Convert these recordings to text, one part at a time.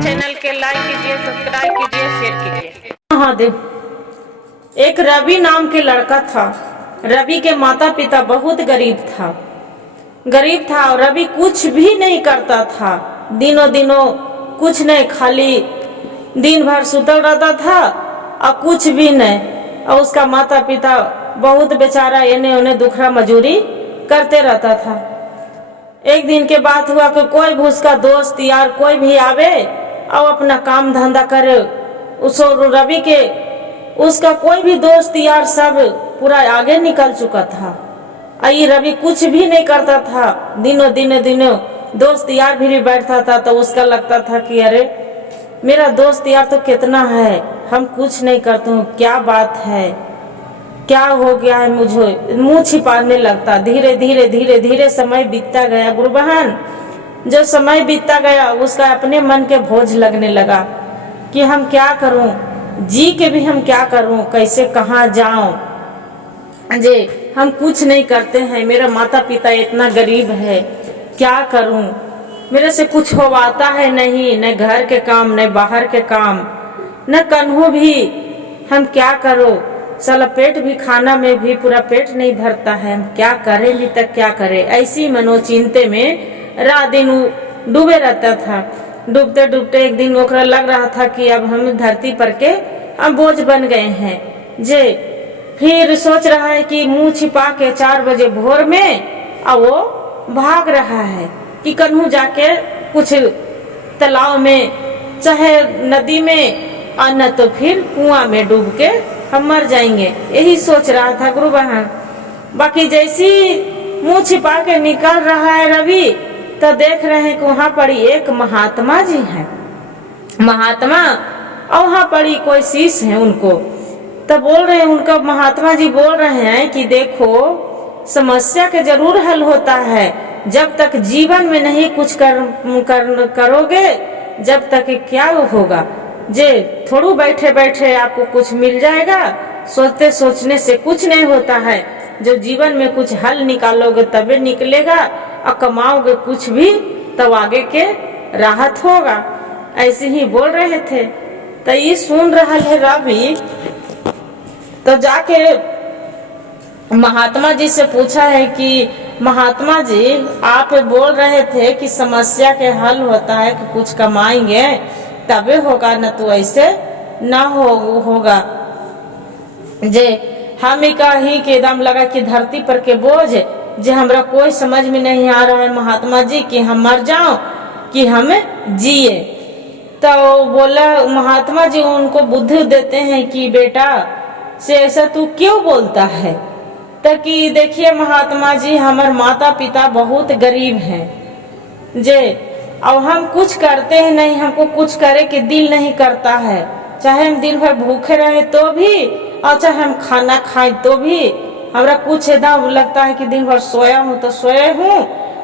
Channel के like कीजिए, subscribe कीजिए, शेयर कीजिए। महादेव। एक रवि नाम के लड़का था। रवि के माता पिता बहुत गरीब था और रवि कुछ भी नहीं करता था। दिनों दिनों कुछ नहीं, खाली दिन भर सुतल रहता था और कुछ भी नहीं। और उसका माता पिता बहुत बेचारा एने ओने दुखरा मजूरी करते रहता था। एक दिन के बात हुआ कि कोई भी उसका दोस्त यार कोई भी आवे और अपना काम धंधा करे। उस रवि के उसका कोई भी दोस्त यार सब पूरा आगे निकल चुका था। आई रवि कुछ भी नहीं करता था। दिनों दोस्त यार भी बैठता था तो उसका लगता था कि अरे मेरा दोस्त यार तो कितना है, हम कुछ नहीं करते हूँ, क्या बात है, क्या हो गया है, मुझे मुंह छिपाने लगता। धीरे धीरे समय बीतता गया। गुरु बहन, जो समय बीतता गया उसका अपने मन के बोझ लगने लगा कि हम क्या करूं, जी के भी हम क्या करूं, कैसे कहाँ जाऊं। जे हम कुछ नहीं करते हैं, मेरा माता पिता इतना गरीब है, क्या करूं, मेरे से कुछ होवाता है नहीं, न घर के काम न बाहर के काम, न कन्हू भी, हम क्या करो। साला पेट भी, खाना में भी पूरा पेट नहीं भरता है, हम क्या करें भी तक क्या करें। ऐसी मनोचिंते में रात दिन डूबे रहता था। डूबते डूबते एक दिन ओकरा लग रहा था कि अब हम धरती पर के हम बोझ बन गए हैं। जे फिर सोच रहा है कि मुंह छिपा के 4 बजे भोर में अब वो भाग रहा है कि कन्हू जाके कुछ तालाब में चाहे नदी में और न तो फिर कुआं में डूब के हम मर जाएंगे। यही सोच रहा था गुरु बहन। बाकी जैसी मुंह छिपा के निकल रहा है रवि तो देख रहे हैं कि वहां पड़ी एक महात्मा जी हैं। महात्मा और वहां पड़ी कोई शीश है उनको। तो बोल रहे हैं, उनका महात्मा जी बोल रहे हैं कि देखो समस्या के जरूर हल होता है, जब तक जीवन में नहीं कुछ करोगे जब तक क्या होगा। जे थोड़ू बैठे बैठे आपको कुछ मिल जाएगा, सोचते सोचने से कुछ नहीं होता है। जो जीवन में कुछ हल निकालोगे तबे निकलेगा और कमाओगे कुछ भी तब आगे के राहत होगा। ऐसे ही बोल रहे थे। तो ये सुन रहा है रवि, तो जाके महात्मा जी से पूछा है कि महात्मा जी आप बोल रहे थे कि समस्या के हल होता है कि कुछ कमाएंगे तबे होगा, न तो ऐसे ना होगा। जे हम ही के दम लगा कि धरती पर के बोझ जे हमरा कोई समझ में नहीं आ रहा है महात्मा जी कि हम मर जाओ कि हम जिए। तो बोला महात्मा जी उनको बुद्धि देते हैं कि बेटा से ऐसा तू क्यों बोलता है। तो कि देखिए महात्मा जी हमारे माता पिता बहुत गरीब हैं जे, और हम कुछ करते हैं नहीं, हमको कुछ करे के दिल नहीं करता है। चाहे हम दिन भर भूखे रहे तो भी और चाहे हम खाना खाएं तो भी हमरा कुछ एकदम लगता है कि दिन भर सोया हूँ तो सोए हूँ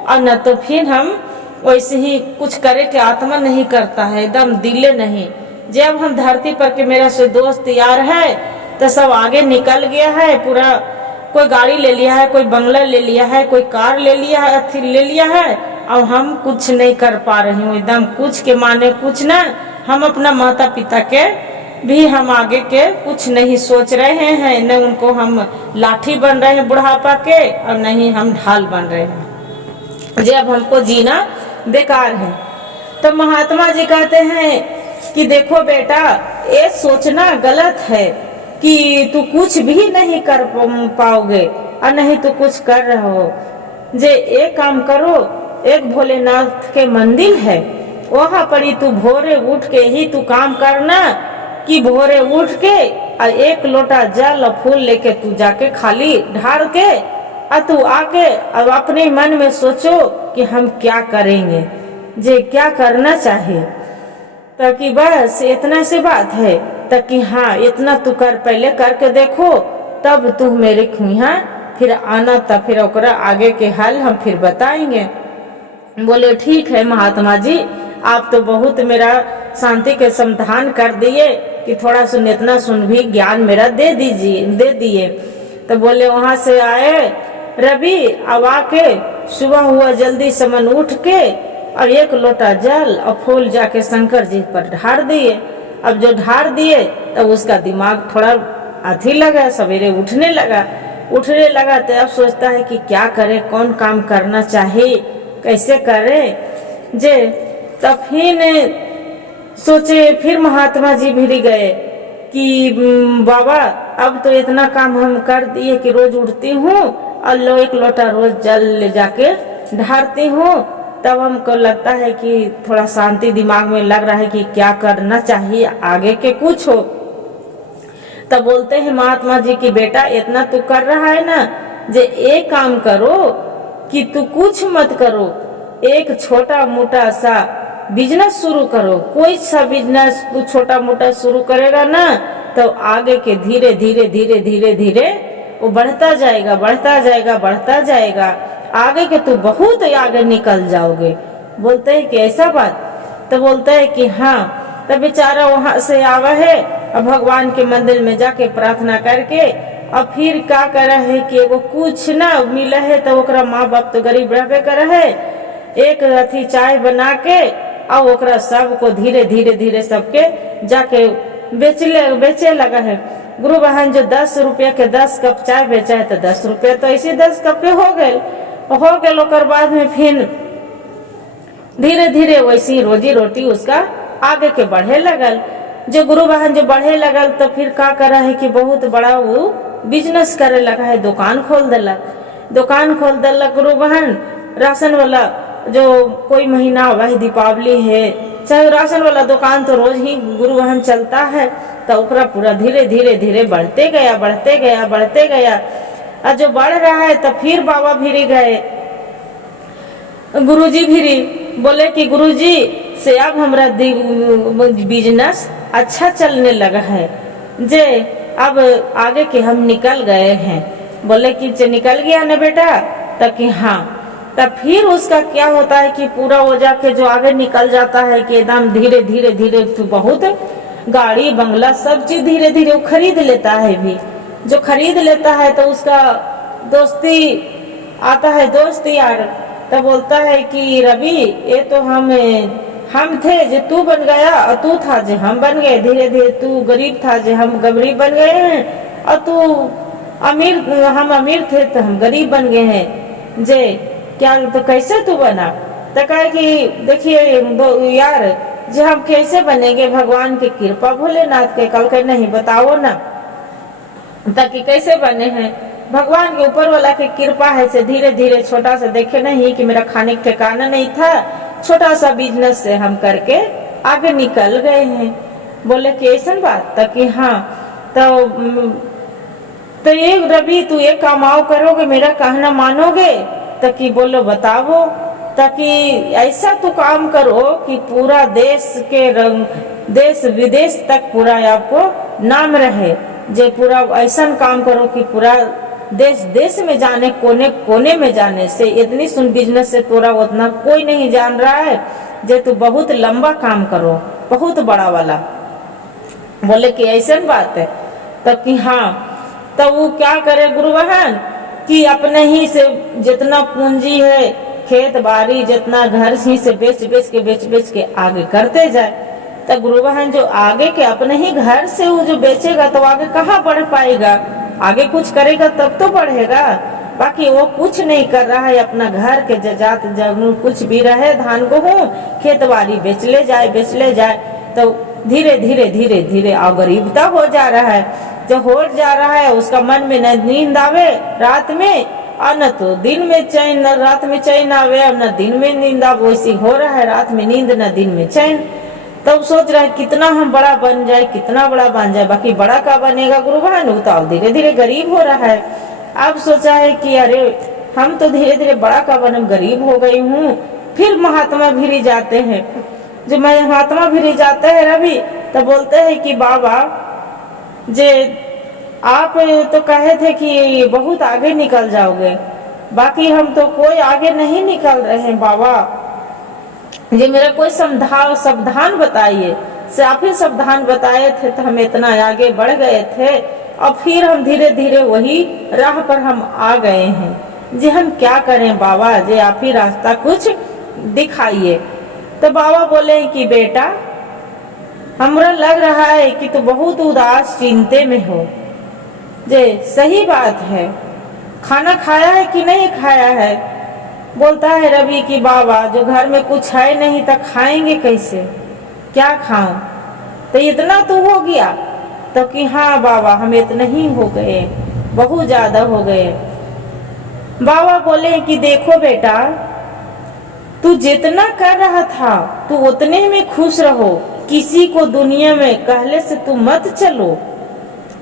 और न तो फिर हम वैसे ही कुछ करे के आत्मा नहीं करता है, एकदम दिले नहीं। जब हम धरती पर के मेरा से दोस्त यार है तो सब आगे निकल गया है, पूरा कोई गाड़ी ले लिया है, कोई बंगला ले लिया है, कोई कार ले लिया है और हम कुछ नहीं कर पा रही हूँ। एकदम कुछ के माने कुछ ना, हम अपना माता पिता के भी हम आगे के कुछ नहीं सोच रहे हैं, न उनको हम लाठी बन रहे हैं बुढ़ापा के और नहीं हम ढाल बन रहे हैं। जब हमको जीना बेकार है। तो महात्मा जी कहते हैं कि देखो बेटा ये सोचना गलत है कि तू कुछ भी नहीं कर पाओगे और नहीं तू कुछ कर रहे हो। जे एक काम करो, एक भोलेनाथ के मंदिर है वहां पड़ी तू भोरे उठ के ही तू काम करना कि भोरे उठ के और 1 लोटा जल और फूल लेके तू जाके खाली ढार के और तू आके अब अपने मन में सोचो कि हम क्या करेंगे, जे क्या करना चाहिए। ताकि बस इतना से बात है, ताकि हाँ इतना तू कर, पहले करके देखो तब तू मेरे यहाँ फिर आना, तब फिर ओकरा आगे के हल हम फिर बताएंगे। बोले ठीक है महात्मा जी, आप तो बहुत मेरा शांति के समाधान कर दिए कि थोड़ा सुन इतना सुन भी ज्ञान मेरा दे दिए। तो बोले वहां से आए रवि, अब आके सुबह हुआ जल्दी समन उठ के और एक लोटा जल और फूल जाके शंकर जी पर ढार दिए। अब जो ढार दिए तब उसका दिमाग थोड़ा अथी लगा, सवेरे उठने लगा तो अब सोचता है कि क्या करे, कौन काम करना चाहिए, कैसे करे जे। तब फिर सोचे, फिर महात्मा जी भी गए कि बाबा अब तो इतना काम हम कर दिए कि रोज उठती हूँ और एक लोटा रोज जल ले जाके ढारती हूँ। तब हमको लगता है कि थोड़ा शांति दिमाग में लग रहा है कि क्या करना चाहिए आगे के कुछ हो। तब बोलते हैं महात्मा जी की बेटा इतना तू कर रहा है ना, जे एक काम करो कि तू कुछ मत करो, एक छोटा मोटा सा बिजनेस शुरू करो। कोई सा बिजनेस तू छोटा मोटा शुरू करेगा ना तो आगे के धीरे धीरे वो बढ़ता जाएगा, आगे के तू बहुत आगे निकल जाओगे। बोलते हैं कि ऐसा बात? तो बोलते है कि हाँ। तब बेचारा वहां से आवा है और भगवान के मंदिर में जाके प्रार्थना करके और फिर क्या करे है कि वो कुछ ना मिला है तो ओकरा माँ बाप तो गरीब रहबे करे है, एक अथी चाय बना के और ओकरा सबको धीरे धीरे सबके जाके बेचे लगा है। गुरु बहन जो 10 रुपया के 10 कप चाय बेचा है तो 10 रुपया तो ऐसे 10 कप के हो गए। ओकर बाद में फिर धीरे धीरे वैसी रोजी रोटी उसका आगे के बढ़े लगल। जो गुरु बहन जो बढ़े लगल तो फिर क्या करा है कि बहुत बड़ा वो बिजनेस करे लगा है, दुकान खोल देलक गुरु बहन। राशन वाला जो कोई महीना वह दीपावली है चाहे राशन वाला दुकान तो रोज ही गुरु बहन चलता है, तो ओकरा पूरा धीरे धीरे बढ़ते गया। और जो बढ़ रहा है तो फिर बाबा भिरी गए, गुरुजी भिरी बोले कि गुरुजी से अब हमारा बिजनेस अच्छा चलने लगा है, जे अब आगे के हम निकल गए हैं। बोले कि निकल गया ना बेटा? तब कि हाँ। तब फिर उसका क्या होता है कि पूरा वो जाके जो आगे निकल जाता है कि एकदम धीरे धीरे तो बहुत गाड़ी बंगला सब चीज धीरे धीरे वो खरीद लेता है भी। जो खरीद लेता है तो उसका दोस्ती आता है, दोस्त यार। तब बोलता है कि रवि ये तो हम थे जो तू बन गया और तू था जो हम बन गए, धीरे धीरे तू गरीब था जो हम गरीब बन गए हैं और तू हम अमीर थे तो हम गरीब बन गए हैं जे। क्या तो कैसे तू बना? तो कहे कि देखिए यार जो हम कैसे बनेंगे, भगवान की कृपा भोलेनाथ के। कल के नहीं बताओ ना ताकि कैसे बने हैं, भगवान के ऊपर वाला की कृपा है से धीरे धीरे छोटा सा देखे नहीं कि मेरा खाने का ठिकाना नहीं था, छोटा सा बिजनेस से हम करके आगे निकल गए हैं। बोले कि ऐसा बात? तक कि हाँ। तो ये रवि तू ये कमाओ करोगे, मेरा कहना मानोगे? ताकि बोलो बताओ। ताकि ऐसा तो काम करो कि पूरा देश विदेश तक पूरा आपको नाम रहे, जे पूरा ऐसा काम करो कि पूरा देश में जाने, कोने में जाने से इतनी सुन बिजनेस से तोरा उतना कोई नहीं जान रहा है, जे तू बहुत लंबा काम करो, बहुत बड़ा वाला। बोले कि ऐसा बात है? तब कि हाँ। तब वो क्या करे गुरु बहन कि अपने ही से जितना पूंजी है, खेत बाड़ी जितना घर ही से बेच के आगे करते जाए। तब गुरु बहन जो आगे के अपने ही घर से वो जो बेचेगा तो आगे कहाँ बढ़ पाएगा, आगे कुछ करेगा तब तो बढ़ेगा। बाकी वो कुछ नहीं कर रहा है, अपना घर के जजात जमीन कुछ भी रहे, धान गेहूं खेत बाड़ी बेच ले जाए तो धीरे धीरे गरीबता हो जा रहा है। जो हो जा रहा है उसका मन में न नींद आवे रात में और न तो दिन में चैन, न रात में चैन आवे और न दिन में नींद आवे। वैसी हो रहा है, रात में नींद न दिन में चैन। तब सोच रहा है कितना हम बड़ा बन जाए, कितना बड़ा बन जाए। बाकी बड़ा का बनेगा गुरु बहन, वो तो धीरे धीरे गरीब हो रहा है। अब सोचा है कि अरे हम तो धीरे धीरे बड़ा का बने, गरीब हो गई हूँ। फिर महात्मा भिरी जाते हैं, जो महात्मा भिरी जाते हैं रवि, तो बोलते हैं कि बाबा जे आप तो कहे थे कि बहुत आगे निकल जाओगे, बाकी हम तो कोई आगे नहीं निकल रहे हैं बाबा। ये मेरा कोई सावधान बताइए। से आप ही सावधान बताए थे तो हम इतना आगे बढ़ गए थे और फिर हम धीरे धीरे वही राह पर हम आ गए हैं। जी हम क्या करें बाबा, जे आप ही रास्ता कुछ दिखाइए। तो बाबा बोले कि बेटा, हमरा लग रहा है कि तू बहुत उदास चिंते में हो। जे सही बात है, खाना खाया है कि नहीं खाया है? बोलता है रवि कि बाबा, जो घर में कुछ है नहीं तो खाएंगे कैसे, क्या खाऊं? तो इतना तो हो गया? तो कि हाँ बाबा, हम इतना ही हो गए, बहुत ज्यादा हो गए। बाबा बोले कि देखो बेटा, तू जितना कर रहा था तू उतने में खुश रहो। किसी को दुनिया में कहले से तू मत चलो,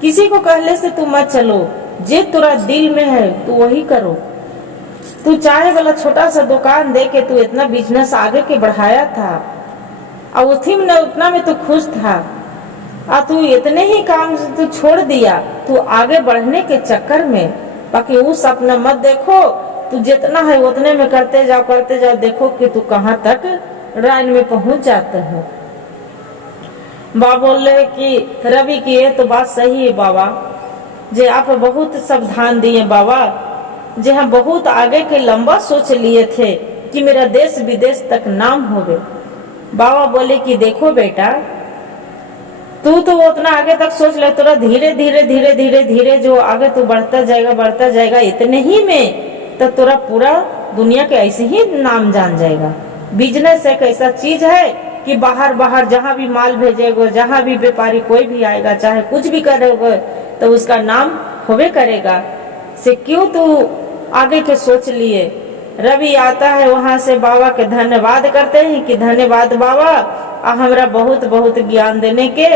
किसी को कहले से तू मत चलो। जे तेरा दिल में है तू वही करो। तू चाय वाला छोटा सा दुकान दे के तू इतना बिजनेस आगे के बढ़ाया था और उसी में उतना में तू खुश था, और तू इतने ही काम से तू छोड़ दिया, तू आगे बढ़ने के चक्कर में। बाकी उस अपना मत देखो, तू जितना है उतने में करते जाओ, देखो कि तू कहाँ तक लाइन में पहुंच जाते हो। बाबा बोल रहे कि रवि की ये तो बात सही है बाबा, जे आप बहुत सावधान दिए बाबा, जे हम बहुत आगे के लंबा सोच लिए थे कि मेरा देश विदेश तक नाम होवे। बाबा बोले कि देखो बेटा, तू तो उतना आगे तक सोच ले, तोरा धीरे धीरे जो आगे तू बढ़ता जाएगा, इतने ही में तो तोरा पूरा दुनिया के ऐसे ही नाम जान जाएगा। बिजनेस एक ऐसा चीज है कि बाहर जहाँ भी माल भेजेगा, जहाँ भी व्यापारी कोई भी आएगा, चाहे कुछ भी करेगा तो उसका नाम होवे करेगा। से क्यों तू आगे के सोच लिए? रवि आता है वहां से बाबा के धन्यवाद करते हैं कि धन्यवाद बाबा, हमरा बहुत बहुत ज्ञान देने के,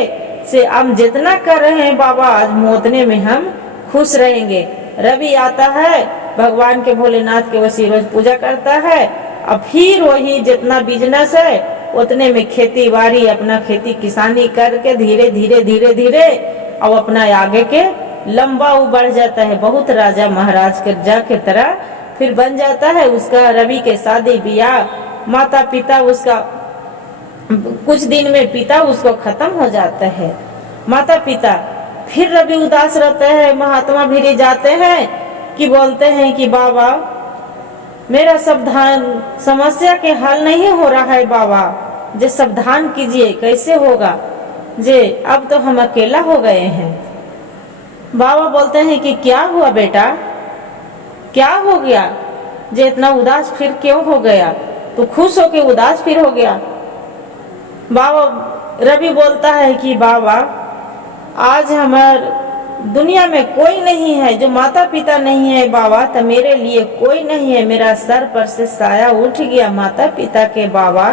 से हम जितना कर रहे हैं बाबा आज उतने में हम खुश रहेंगे। रवि आता है, भगवान के भोलेनाथ के वैसी रोज पूजा करता है, और फिर वही जितना बिजनेस है उतने में खेती बाड़ी, अपना खेती किसानी करके धीरे धीरे और अपना आगे के लंबा बढ़ जाता है। बहुत राजा महाराज के जा के तरह फिर बन जाता है। उसका रवि के शादी ब्याह, माता पिता उसका कुछ दिन में पिता उसको खत्म हो जाता है, माता पिता। फिर रवि उदास रहते हैं, महात्मा भी जाते हैं कि बोलते हैं कि बाबा, मेरा सावधान समस्या के हल नहीं हो रहा है बाबा, जे सावधान कीजिए, कैसे होगा? जे अब तो हम अकेला हो गए हैं। बाबा बोलते हैं कि क्या हुआ बेटा, क्या हो गया, जे इतना उदास फिर क्यों हो गया? तो खुश होके उदास फिर हो गया। बाबा रवि बोलता है कि बाबा, आज हमार दुनिया में कोई नहीं है, जो माता पिता नहीं है बाबा, तो मेरे लिए कोई नहीं है। मेरा सर पर से साया उठ गया माता पिता के बाबा,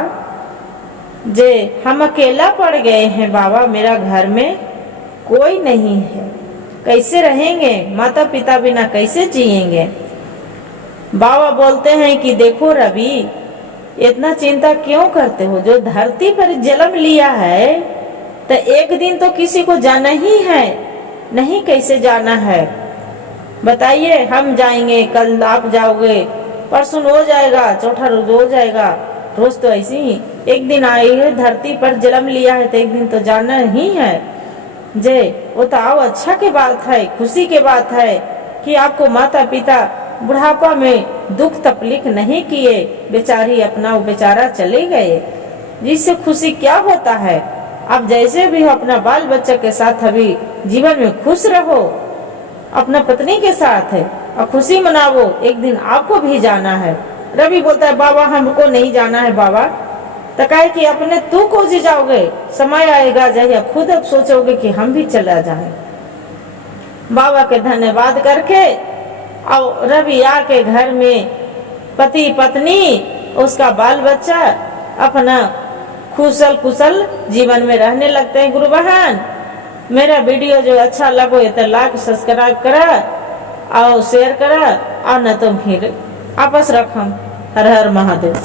जे हम अकेला पड़ गए हैं बाबा, मेरा घर में कोई नहीं है। कैसे रहेंगे माता पिता बिना, कैसे जिएंगे? बाबा बोलते हैं कि देखो रवि, इतना चिंता क्यों करते हो? जो धरती पर जन्म लिया है तो एक दिन तो किसी को जाना ही है, नहीं कैसे जाना है बताइए? हम जाएंगे, कल आप जाओगे, परसों हो जाएगा, चौथा रोज हो जाएगा, रोज तो ऐसे ही एक दिन आई है, धरती पर जन्म लिया है तो एक दिन तो जाना ही है। जे वो तो आओ, अच्छा की बात है, खुशी की बात है कि आपको माता पिता बुढ़ापा में दुख तकलीफ नहीं किए, बेचारी अपना वो बेचारा चले गए, जिससे खुशी क्या होता है? आप जैसे भी हो अपना बाल बच्चा के साथ अभी जीवन में खुश रहो, अपना पत्नी के साथ है और खुशी मनाओ, एक दिन आपको भी जाना है। रवि बोलता है बाबा, हमको नहीं जाना है बाबा। तो कहे कि अपने तू को जी जाओगे, समय आएगा जब खुद अब सोचोगे कि हम भी चला जाए। बाबा के धन्यवाद करके और रवि आके घर में पति पत्नी उसका बाल बच्चा अपना खुशल कुशल जीवन में रहने लगते हैं। गुरु बहन, मेरा वीडियो जो अच्छा लगो तो लाइक सब्सक्राइब करा और शेयर करा, और न तो फिर आपस रखम। हर हर महादेव।